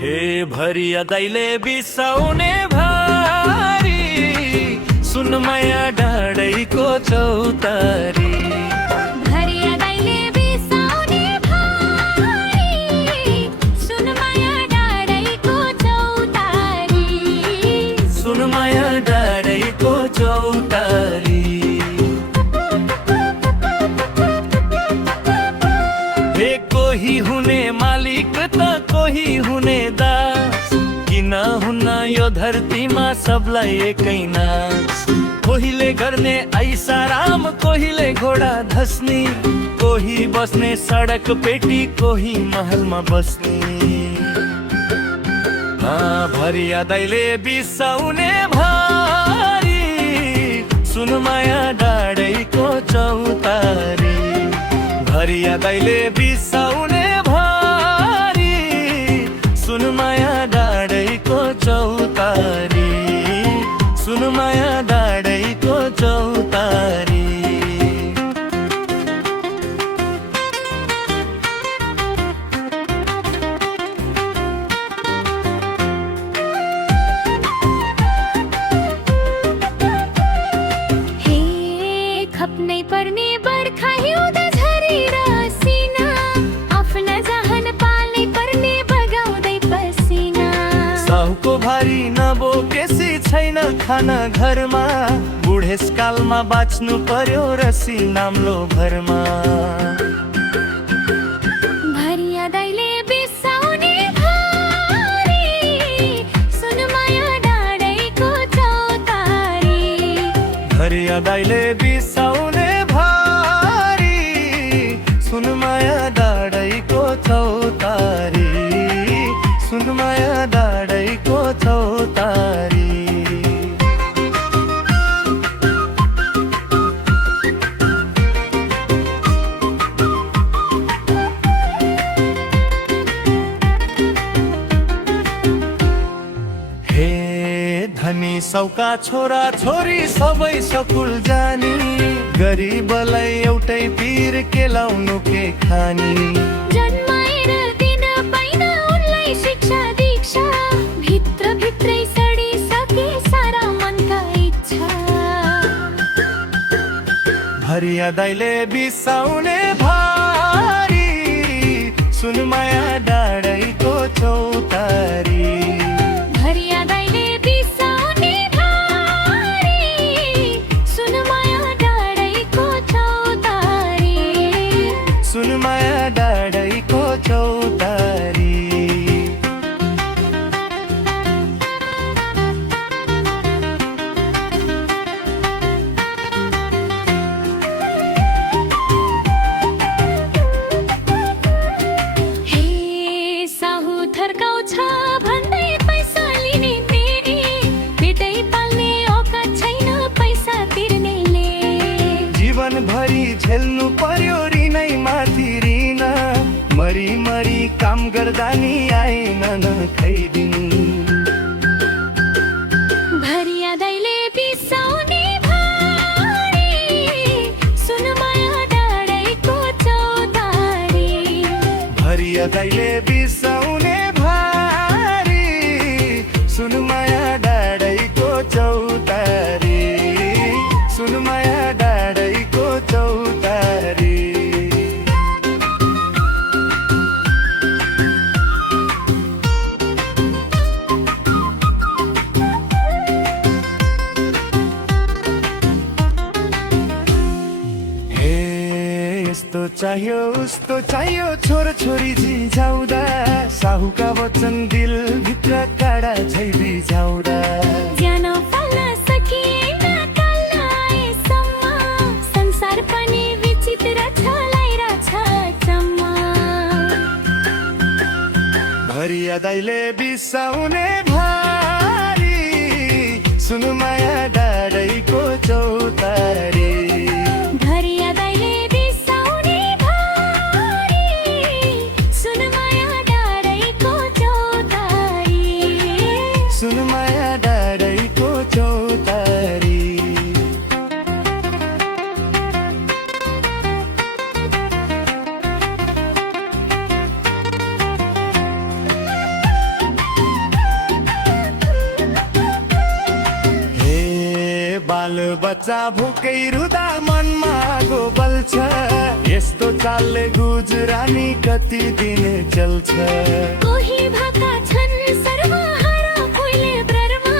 हे भरिया दैले बिसाउने भारी सुन माया डाँडैको चौतारी। भरिया दैले बिसाउने भारी सुन माया डाँडैको चौतारी। सुन माया डाँडैको चौतारी। हे कोही हुने मालिक त कोही हुने दास, किन हुन्न यो धरतीमा सबलाई एकै नास। कोहीले गर्ने ऐसा राम, कोहीले घोडा धस्ने, कोही बस्ने सडक पेटी, कोही महलमा बस्ने। भरिया दैले बिसाउने भारी सुन माया डाँडैको चौतारी। भरिया दैले बिसाउने भारी सुन माया डाँडैको चौतारी। सुन माया डाँडैको चौतारी। हे खप्नै पर्ने बर्खा हिउँद झरेर सिना, आफ्ना जहान पाल्नै पर्ने बगाउँदै पसिना। साहुको भारी नबोकेसी छैन खाना घरमा, बुढेसकालमा बाँच्नु पर्यो रसी नाम्लो घरमा। भरिया दैले बिसाउने भारी सुन माया डाँडैको चौतारी। भरिया दैले बिसाउने भारी सुन माया डाँडैको चौतारी। सुन माया डाँडैको चौतारी। हे धनी सौका छोरा छोरी सबै सकुल जानी, गरिबलाई एउटै पीर केलाउनु के खानी। जन्माएर दिन पाइन उनलाई शिक्षा दीक्षा, भित्र भित्रै सडिसके सारा मनका इच्छा। भरिया दैले बिसाउने भारी सुन माया डाँडैको चौतारी। भरिया दैले बिसाउने भारी सुन माया डाँडैको चौतारी। सुन माया डाँडैको चौतारी। हे साहु थर्काउँछ भन्दै पैसा लिने तेरी, पेटै पाल्ने औकात छैन पैसा तिर्नेले। जीवनभरि झेल्नु पर्यो ऋणै माथि ऋण, मरी मरी काम गर्दा नि आएन न खैदिन। भरिया दैले बिसाउने भारी सुन माया डाँडैको चौतारी। भरिया दैले बिसाउने भारी सुन माया डाँडैको चौतारी। सुन माया डाँडैको चौतारी। हे यस्तो चाहियो उस्तो चाहियो छोरा छोरी झिझाउँदा, साहुका वचन दिल भित्र काडा झै बिझाउँदा। ज्यान फाल्न सकिएन काल्न आएसम्म, संसार पनि विचित्र छ लाइरहेछ चम्म। भरिया दैले बिसाउने भारी सुन माया डाँडैको चौतारी। भरिया दैले बिसाउने भारी सुन माया डाँडैको चौतारी। सुन माया डाँडैको चौतारी। बच्चा भोकै रुदा मनमा आगो बल्छ यस्तो चालले गुजरानी कति दिन चल्छ कोही भाका छन् सर्वहारा कोहीले ब्रमा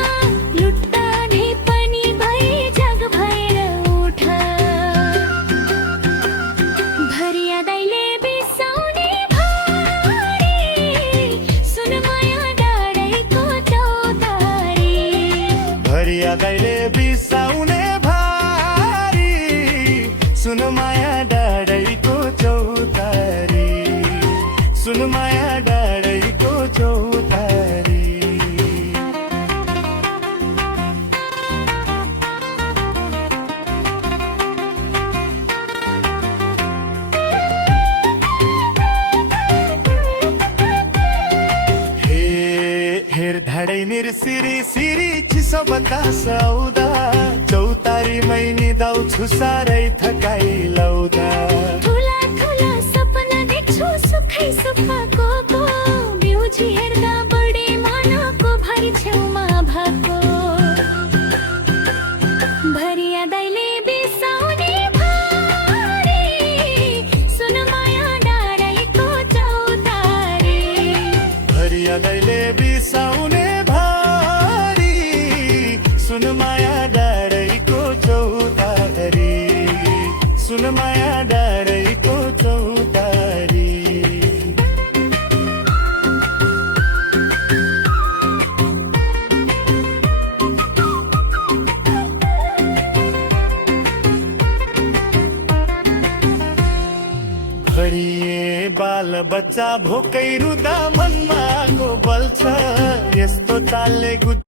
लुट्टाने पनि भई जग भएर उठ भरिया दाइले बिसाउने भारी सुन माया डाँडैको चौतारी भरिया दाइले बिसाउने भारी सुन माया डाँडैको चौतारी सुन माया डाँडैको चौतारी हेर धाडै निर सिरी सिरी चिसो बतास आउँदा चौतारी मैनी दाउँछु साह्रै थकाइ लाउँदा ठुला ठुला सपना देख्छु सुखै सुखको बिउजी हेर्दा बढी मानको भारी छेउमा भएको भरिया दाइले बिसाउने भारी सुन माया डाँडैको चौतारी भरिया दाइले बिसाउने भारी सुन माया डाँडैको चौतारी सुन माया डाँडैको चौतारी भरिए बाल बच्चा भोकै रुदा मनमा आगो बल्छ यस्तो चालले